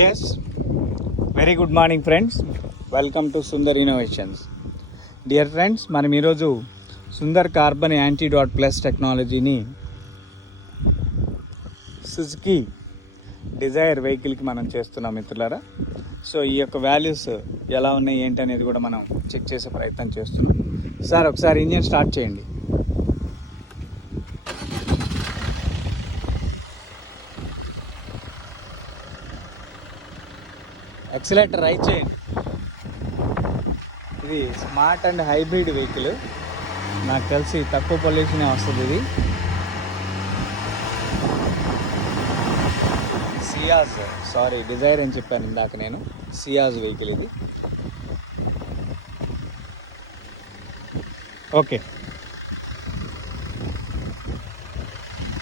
Yes very good morning friends, welcome to Sundar Innovations. Dear friends, మనం ఈరోజు Sundar carbon antidote plus టెక్నాలజీని Suzuki Dzire వెహికల్కి మనం చేస్తున్నాం మిత్రులారా. సో ఈ యొక్క వాల్యూస్ ఎలా ఉన్నాయి ఏంటి అనేది కూడా మనం చెక్ చేసే ప్రయత్నం చేస్తున్నాం. సార్ ఒకసారి ఇంజిన్ స్టార్ట్ చేయండి. ఎక్సలెంట్ రైట్ చేయండి. ఇది స్మార్ట్ అండ్ హైబ్రిడ్ వెహికల్, నాకు తెలిసి తక్కువ పొల్యూషనే వస్తుంది. ఇది సియాజ్, సారీ డిజైర్ అని చెప్పాను ఇందాక నేను, సియాజ్ వెహికల్ ఇది. ఓకే,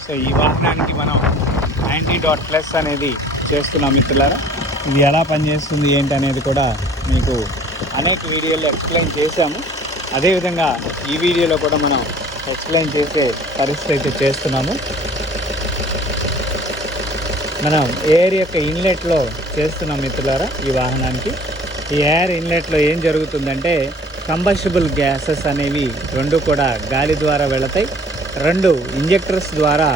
సో ఈ వాహనానికి మనం యాంటీడాట్ ప్లస్ అనేది చేస్తున్నాం మిత్రులారా. ఇది ఎలా పనిచేస్తుంది ఏంటి అనేది కూడా మీకు అనేక వీడియోల్లో ఎక్స్ప్లెయిన్ చేశాము. అదేవిధంగా ఈ వీడియోలో కూడా మనం ఎక్స్ప్లెయిన్ చేసే పరిస్థితి అయితే చేస్తున్నాము. మనం ఎయిర్ యొక్క ఇన్లెట్లో చేస్తున్నాం మిత్రులారా ఈ వాహనానికి. ఈ ఎయిర్ ఇన్లెట్లో ఏం జరుగుతుందంటే కంబస్టబుల్ గ్యాసెస్ అనేవి రెండు కూడా గాలి ద్వారా వెళతాయి. రెండు ఇంజెక్టర్స్ ద్వారా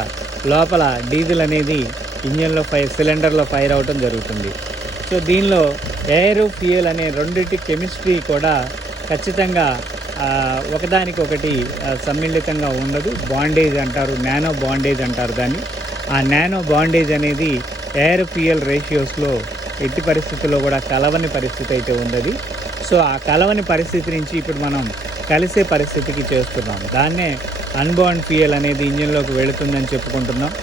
లోపల డీజిల్ అనేది ఇంజన్లో సిలిండర్లో ఫైర్ అవటం జరుగుతుంది. సో దీనిలో ఎయిర్ ఫ్యూయల్ అనే రెండింటి కెమిస్ట్రీ కూడా ఖచ్చితంగా ఒకదానికొకటి సమ్మిళితంగా ఉండదు. బాండేజ్ అంటారు, నానో బాండేజ్ అంటారు దాన్ని. ఆ నానో బాండేజ్ అనేది ఎయిర్ ఫ్యూయల్ రేషియోస్లో ఎట్టి పరిస్థితుల్లో కూడా కలవని పరిస్థితి అయితే ఉన్నది. సో ఆ కలవని పరిస్థితి నుంచి ఇప్పుడు మనం కలిసే పరిస్థితికి చేస్తున్నాం. దాన్నే అన్బర్న్ ఫ్యూయల్ అనేది ఇంజన్లోకి వెళుతుందని చెప్పుకుంటున్నాం.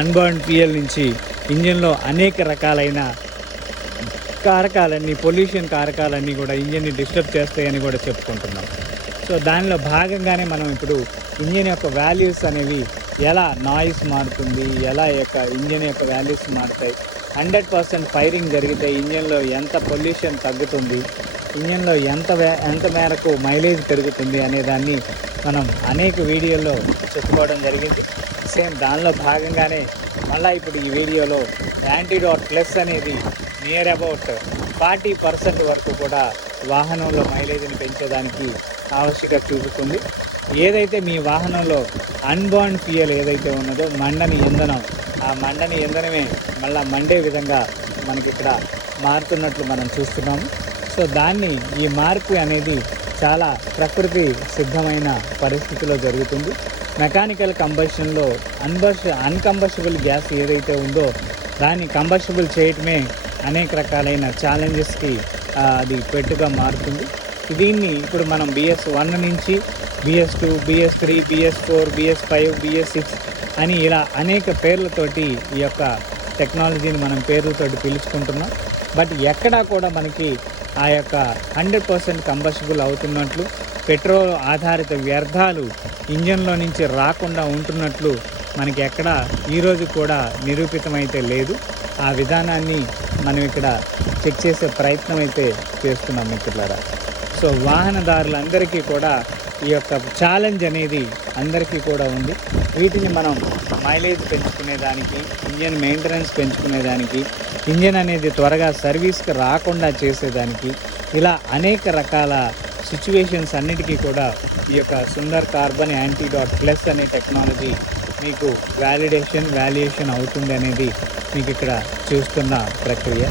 అన్బర్న్ ఫ్యూయల్ నుంచి ఇంజన్లో అనేక రకాలైన కారకాలన్నీ, పొల్యూషన్ కారకాలన్నీ కూడా ఇంజన్ని డిస్టర్బ్ చేస్తాయని కూడా చెప్పుకుంటున్నాం. సో దానిలో భాగంగానే మనం ఇప్పుడు ఇంజన్ యొక్క వాల్యూస్ అనేవి ఎలా నాయిస్ మారుతుంది, ఎలా యొక్క ఇంజన్ యొక్క వాల్యూస్ మారుతాయి, 100% ఫైరింగ్ జరిగితే ఇంజన్లో ఎంత పొల్యూషన్ తగ్గుతుంది, ఇంజన్లో ఎంత మేరకు మైలేజ్ పెరుగుతుంది అనే దాన్ని మనం అనేక వీడియోల్లో చెప్పుకోవడం జరిగింది. సేమ్ దానిలో భాగంగానే మళ్ళీ ఇప్పుడు ఈ వీడియోలో యాంటీడాట్ ప్లస్ అనేది నియర్ అబౌట్ 40% వరకు కూడా వాహనంలో మైలేజ్ని పెంచేదానికి ఆవశ్యకత చూపుతుంది. ఏదైతే మీ వాహనంలో అన్బర్న్ ఫ్యూయల్ ఏదైతే ఉన్నదో మండని ఇంధనం, ఆ మండని ఇంధనమే మళ్ళీ మండే విధంగా మనకి ఇక్కడ మారుతున్నట్లు మనం చూస్తున్నాము. సో దాన్ని, ఈ మార్పు అనేది చాలా ప్రకృతి సిద్ధమైన పరిస్థితిలో జరుగుతుంది. మెకానికల్ కంబషన్లో అన్కంబస్టబుల్ గ్యాస్ ఏదైతే ఉందో దాన్ని కంబస్టబుల్ చేయటమే అనేక రకాలైన ఛాలెంజెస్కి అది పెట్టుగా మారుతుంది. దీన్ని ఇప్పుడు మనం BS1 నుంచి BS2, BS3, BS4, BS5, BS6 అని ఇలా అనేక పేర్లతోటి ఈ యొక్క టెక్నాలజీని మనం పేర్లతోటి పిలుచుకుంటున్నాం. బట్ ఎక్కడా కూడా మనకి ఆ యొక్క 100% కంబస్టబుల్ అవుతున్నట్లు, పెట్రోల్ ఆధారిత వ్యర్థాలు ఇంజన్లో నుంచి రాకుండా ఉంటున్నట్లు మనకి ఎక్కడ ఈరోజు కూడా నిరూపితమైతే లేదు. ఆ విధానాన్ని మనం ఇక్కడ చెక్ చేసే ప్రయత్నం అయితే చేస్తున్నాం మిత్రులారా. సో వాహనదారులందరికీ కూడా ఈ యొక్క ఛాలెంజ్ అనేది అందరికీ కూడా ఉంది. వీటిని మనం మైలేజ్ పెంచుకునేదానికి, ఇంజన్ మెయింటెనెన్స్ పెంచుకునేదానికి, ఇంజన్ అనేది త్వరగా సర్వీస్కి రాకుండా చేసేదానికి, ఇలా అనేక రకాల సిచ్యువేషన్స్ అన్నిటికీ కూడా ఈ యొక్క సుందర్ కార్బన్ యాంటీడాట్ ప్లస్ అనే టెక్నాలజీ మీకు వాల్యుయేషన్ అవుతుంది అనేది మీకు ఇక్కడ చూస్తున్న ప్రక్రియ.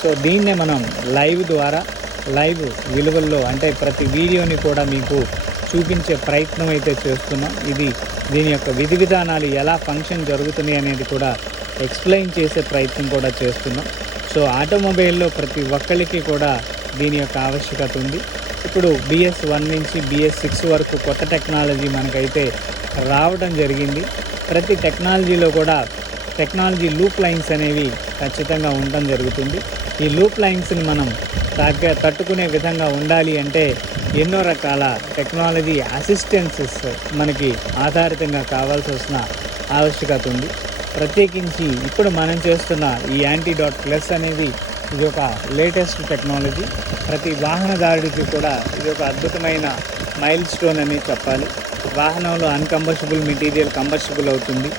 సో దీన్నే మనం లైవ్ విలువల్లో అంటే ప్రతి వీడియోని కూడా మీకు చూపించే ప్రయత్నం అయితే చేస్తున్నాం. దీని యొక్క విధి విధానాలు ఎలా ఫంక్షన్ జరుగుతున్నాయి అనేది కూడా ఎక్స్ప్లెయిన్ చేసే ప్రయత్నం కూడా చేస్తున్నాం. సో ఆటోమొబైల్లో ప్రతి ఒక్కరికి కూడా దీని యొక్క ఆవశ్యకత ఉంది. ఇప్పుడు BS1 నుంచి BS6 వరకు కొత్త టెక్నాలజీ మనకైతే రావడం జరిగింది. ప్రతి టెక్నాలజీలో కూడా టెక్నాలజీ లూప్ లైన్స్ అనేవి ఖచ్చితంగా ఉండడం జరుగుతుంది. ఈ లూప్ లైన్స్ని మనం తట్టుకునే విధంగా ఉండాలి అంటే ఎన్నో రకాల టెక్నాలజీ అసిస్టెన్సెస్ మనకి ఆధారితంగా కావాల్సి వస్తున్న ఆవశ్యకత ఉంది. ప్రత్యేకించి ఇప్పుడు మనం చేస్తున్న ఈ యాంటీడాట్ ప్లస్ అనేది ఇది ఒక లేటెస్ట్ టెక్నాలజీ. ప్రతి వాహనదారుడికి కూడా ఇది ఒక అద్భుతమైన మైల్ స్టోన్ అని చెప్పాలి. వాహనంలో అన్కంబస్టబుల్ మెటీరియల్ కంబస్టబుల్ అవుతుంది,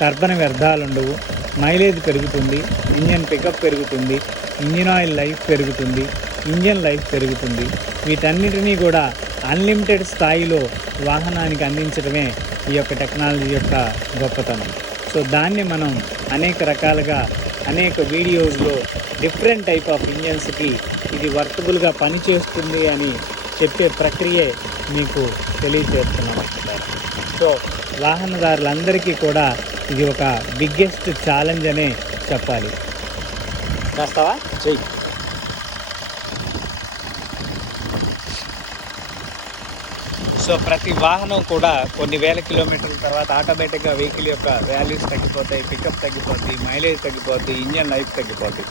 కర్బన వ్యర్థాలు ఉండవు, మైలేజ్ పెరుగుతుంది, ఇంజన్ పికప్ పెరుగుతుంది, ఇంజిన్ ఆయిల్ లైఫ్ పెరుగుతుంది, ఇంజన్ లైఫ్ పెరుగుతుంది. వీటన్నిటినీ కూడా అన్లిమిటెడ్ స్థాయిలో వాహనానికి అందించడమే ఈ యొక్క టెక్నాలజీ యొక్క గొప్పతనం. సో దాన్ని మనం అనేక రకాలుగా అనేక వీడియోస్లో డిఫరెంట్ టైప్ ఆఫ్ ఇంజన్స్కి ఇది వర్తబుల్గా పనిచేస్తుంది అని చెప్పే ప్రక్రియే మీకు తెలియజేస్తున్నాం. సో వాహనదారులందరికీ కూడా ఇది ఒక బిగ్గెస్ట్ ఛాలెంజ్ అనే చెప్పాలి. చేస్తావా? చెయ్యి. సో ప్రతి వాహనం కూడా కొన్ని వేల కిలోమీటర్ల తర్వాత ఆటోమేటిక్గా వెహికల్ యొక్క వాల్యూస్ తగ్గిపోతాయి, పికప్ తగ్గిపోద్ది, మైలేజ్ తగ్గిపోద్ది, ఇంజన్ లైఫ్ తగ్గిపోద్ది.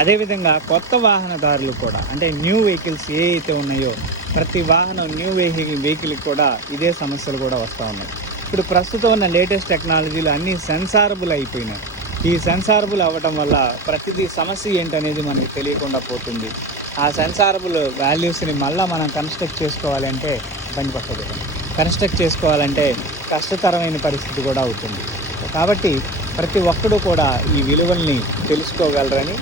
అదేవిధంగా కొత్త వాహనదారులు కూడా అంటే న్యూ వెహికల్స్ ఏ అయితే ఉన్నాయో ప్రతి వాహనం న్యూ వెహికల్కి కూడా ఇదే సమస్యలు కూడా వస్తూ ఉన్నాయి. ఇప్పుడు ప్రస్తుతం ఉన్న లేటెస్ట్ టెక్నాలజీలు అన్నీ సెన్సారబుల్ అయిపోయినాయి. ఈ సెన్సారబుల్ అవ్వడం వల్ల ప్రతిదీ సమస్య ఏంటనేది మనకు తెలియకుండా పోతుంది. ఆ సెన్సారబుల్ వాల్యూస్ని మళ్ళీ మనం కన్స్ట్రక్ట్ చేసుకోవాలంటే ఇబ్బంది పడుతుంది. కన్స్ట్రక్ట్ చేసుకోవాలంటే కష్టతరమైన పరిస్థితి కూడా అవుతుంది. కాబట్టి ప్రతి ఒక్కడు కూడా ఈ విలువల్ని తెలుసుకోగలరని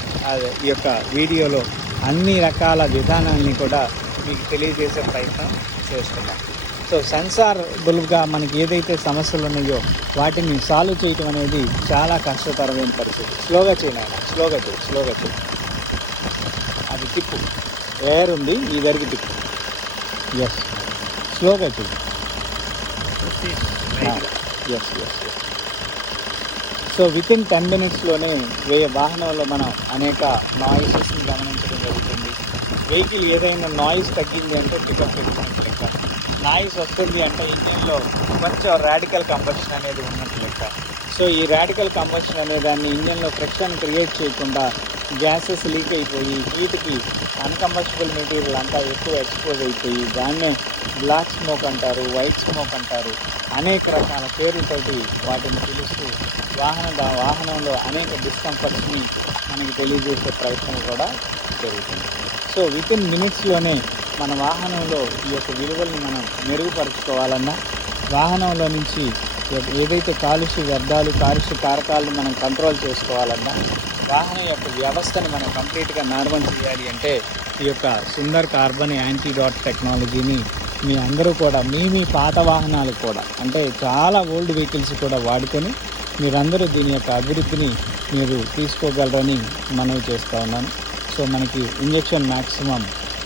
ఈ యొక్క వీడియోలో అన్ని రకాల విధానాలని కూడా మీకు తెలియజేసే ప్రయత్నం చేస్తున్నాం. సో సెన్సారబుల్గా మనకి ఏదైతే సమస్యలు ఉన్నాయో వాటిని సాల్వ్ చేయటం అనేది చాలా కష్టతరమైన పరిస్థితి. స్లోగా చేయాలి, స్లోగా చేయి. అది తిప్పు, ఎయిర్ ఉంది ఈ వరకు తిప్పు. ఎస్, స్లోగా చేయి. ఎస్. సో వితిన్ 10 minutesలోనే వాహనంలో మనం అనేక నాయిసెస్ని గమనించడం జరుగుతుంది. వెహికల్ ఏదైనా నాయిస్ తగ్గింది అంటే పికప్ పెరిగినట్టు లెక్క, నాయిస్ వస్తుంది అంటే ఇంజన్లో కొంచెం రాడికల్ కంబషన్ అనేది ఉన్నట్టు లెక్క. సో ఈ రాడికల్ కంబషన్ అనే దాన్ని ఇంజన్లో ఫ్రిక్షన్ క్రియేట్ చేయకుండా గ్యాసెస్ లీక్ అయిపోయి హీట్కి అన్కంబస్టబుల్ మెటీరియల్ అంతా ఎక్కువ ఎక్స్పోజ్ అయిపోయి దాన్నే బ్లాక్ స్మోక్ అంటారు, వైట్ స్మోక్ అంటారు, అనేక రకాల పేర్లతోటి వాటిని పిలుస్తూ వాహనంలో అనేక డిస్కంఫర్ట్స్ని మనకి తెలియజేసే ప్రయత్నం కూడా జరుగుతుంది. సో వితిన్ మినిట్స్లోనే మన వాహనంలో ఈ యొక్క విలువల్ని మనం మెరుగుపరుచుకోవాలన్నా, వాహనంలో నుంచి ఏదైతే కాలుష్య వ్యర్థాలు కాలుష్య కారకాలను మనం కంట్రోల్ చేసుకోవాలన్నా, వాహనం యొక్క వ్యవస్థని మనం కంప్లీట్గా నార్మల్ చేయాలి అంటే ఈ యొక్క సుందర్ కార్బన్ యాంటీడాట్ టెక్నాలజీని మీ అందరూ కూడా మీ పాత వాహనాలు కూడా అంటే చాలా ఓల్డ్ వెహికల్స్ కూడా వాడుకొని మీరందరూ దీని యొక్క అభివృద్ధిని మీరు తీసుకోగలరని మనవి చేస్తూ ఉన్నాను. సో మనకి ఇంజెక్షన్ మ్యాక్సిమం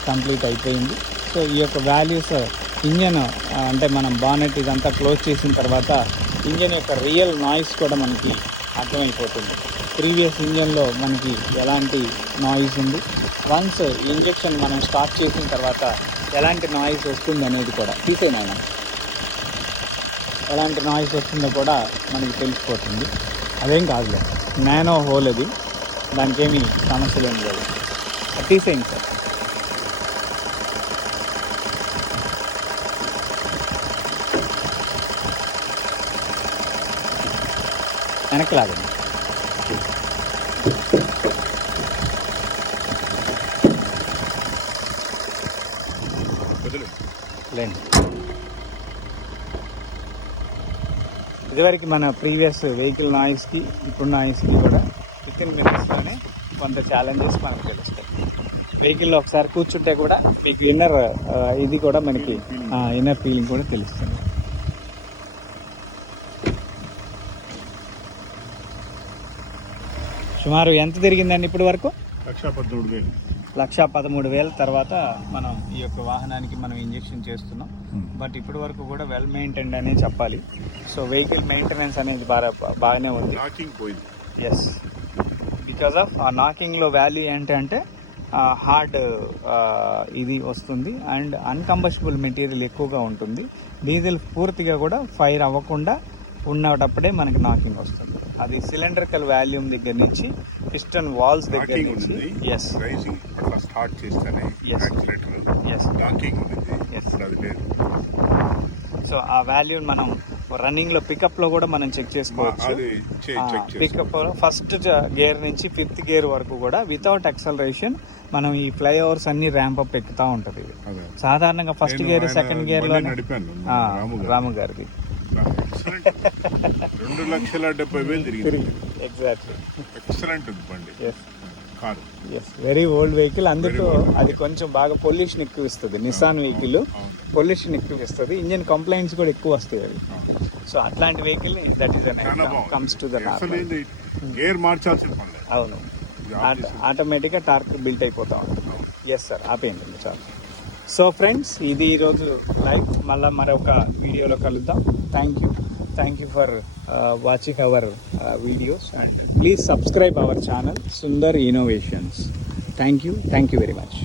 కంప్లీట్ అయిపోయింది. సో ఈ యొక్క వాల్యూస్ ఇంజన్ అంటే మనం బానెట్ ఇదంతా క్లోజ్ చేసిన తర్వాత ఇంజన్ యొక్క రియల్ నాయిస్ కూడా మనకి అర్థమైపోతుంది. ప్రీవియస్ ఇంజన్లో మనకి ఎలాంటి నాయిస్ ఉంది, వన్స్ ఇంజెక్షన్ మనం స్టార్ట్ చేసిన తర్వాత ఎలాంటి నాయిస్ వస్తుంది అనేది కూడా తీసేనాయన ఎలాంటి నాయిస్ వస్తుందో కూడా మనకి తెలిసిపోతుంది. అదేం కాదులే, నానో హోల్ అది, దానికి ఏమీ సమస్యలు ఏం లేదు. తీసేయండి సార్. వెనక్కి లాగండి. లేండి. ఇదివరకు మన ప్రీవియస్ వెహికల్ నాయిస్కి ఇప్పుడు నాయిస్కి కూడా వితిన్ మినిట్స్లోనే కొంత ఛాలెంజెస్ మనకు తెలుస్తాయి. వెహికల్లో ఒకసారి కూర్చుంటే కూడా మీకు ఇన్నర్ ఇది కూడా మనకి ఇన్నర్ ఫీలింగ్ కూడా తెలుస్తుంది. సుమారు ఎంత తిరిగిందండి ఇప్పటి వరకు? 1,13,000 తర్వాత మనం ఈ యొక్క వాహనానికి మనం ఇంజెక్షన్ చేస్తున్నాం. బట్ ఇప్పటి వరకు కూడా వెల్ మెయింటైన్డ్ అనే చెప్పాలి. సో వెహికల్ మెయింటెనెన్స్ అనేది బాగానే ఉంది. ఎస్, బికాజ్ ఆఫ్ ఆ నాకింగ్లో వాల్యూ ఏంటంటే హార్డ్ ఇది వస్తుంది అండ్ అన్కంబస్టబుల్ మెటీరియల్ ఎక్కువగా ఉంటుంది. డీజిల్ పూర్తిగా కూడా ఫైర్ అవ్వకుండా ఉన్నప్పుడే మనకి నాకింగ్ వస్తుంది. అది సిలిండ్రికల్ వాల్యూమ్ దగ్గర నుంచి పిస్టన్ వాల్స్ దగ్గర నుంచి సో ఆ వాల్యూ మనం రన్నింగ్లో పికప్లో కూడా మనం చెక్ చేసుకోవచ్చు. పికప్ ఫస్ట్ గేర్ నుంచి 5th గేర్ వరకు కూడా వితౌట్ యాక్సలరేషన్ మనం ఈ ఫ్లైఓవర్స్ అన్ని ర్యాంప్ అప్ ఎక్కుతూ ఉంటుంది. సాధారణంగా ఫస్ట్ గేర్ సెకండ్ గేర్లో రాము గారిది ఎక్సలెంట్ 2,70,000 తిరిగింది. ఎగ్జాక్ట్లీ. ఎక్సలెంట్ ఉంది బండి car. Yes, very old vehicle. అందుకు అది కొంచెం బాగా పొల్యూషన్ ఎక్కువ ఇస్తుంది. నిసాన్ వెహికల్ పొల్యూషన్ ఎక్కువ ఇస్తుంది, ఇంజిన్ కంప్లైంట్స్ కూడా ఎక్కువ వస్తాయి అది. సో అట్లాంటి vehicle that is comes to the gear మార్చాల్సిన పని లేదు. అవును, ఆటోమేటిక్గా టార్క్ బిల్ట్ అయిపోతా ఉంటుంది. ఎస్ సార్, ఆపేయండి సార్. సో ఫ్రెండ్స్, ఇది ఈరోజు లైవ్. మళ్ళీ మరొక వీడియోలో కలుద్దాం. Thank you for watching our videos and please subscribe our channel Sundar innovations. Thank you very much.